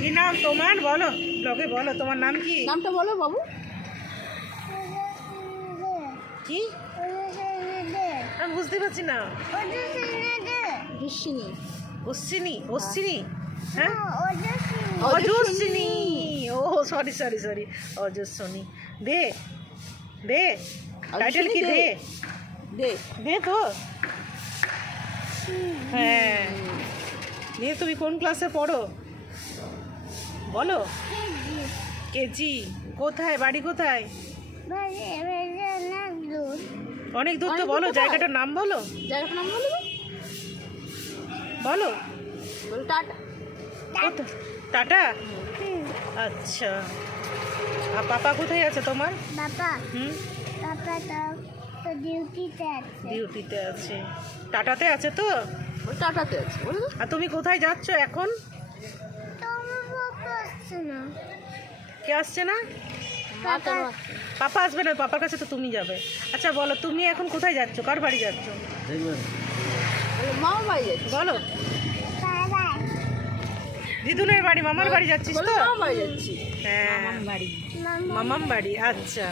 কি নাম তোমার বলো, ব্লগে বলো তোমার নাম কি? নামটা বলো বাবু। কি আমি বুঝতে পারছি না। ঋষিনী। অশ্বিনী, অশ্বিনী, হ্যাঁ অজস্বিনী। অজস্বিনী। ও সরি সরি সরি, অজস্বিনী। দে দে, টাইটেল কি? দে দে। দে তো। হ্যাঁ, দিয়ে তুমি কোন ক্লাসে পড়ো বলো? কেজি। কোথায় বাড়ি, কোথায়? অনেক দূর তো, বলো জায়গাটার নাম বলো। জায়গাটার নাম বলো। বলো বলো টাটা। কোথায়? টাটা। আচ্ছা, আর পাপা কোথায় আছে তোমার? বাবা হুম, বাবা তো ডিউটিতে আছে। ডিউটিতে আছে। টাটাতে আছে তো? বলো টাটাতে আছে বলো। আর তুমি কোথায় যাচ্ছ এখন? তো আমার বাবা আসছে না। কে আসছে না? মা কেন? পাপা আসবে না, পাপার কাছে তো তুমি যাবে। আচ্ছা বলো, তুমি এখন কোথায় যাচ্ছ, কার বাড়ি যাচ্ছ মামা বাড়ি যাচ্ছি। বলো। বাবা দিদুনের বাড়ি, মামার বাড়ি যাচ্ছিস বলো তো? মামা বাড়ি যাচ্ছি। হ্যাঁ, মামা মামাম বাড়ি। আচ্ছা,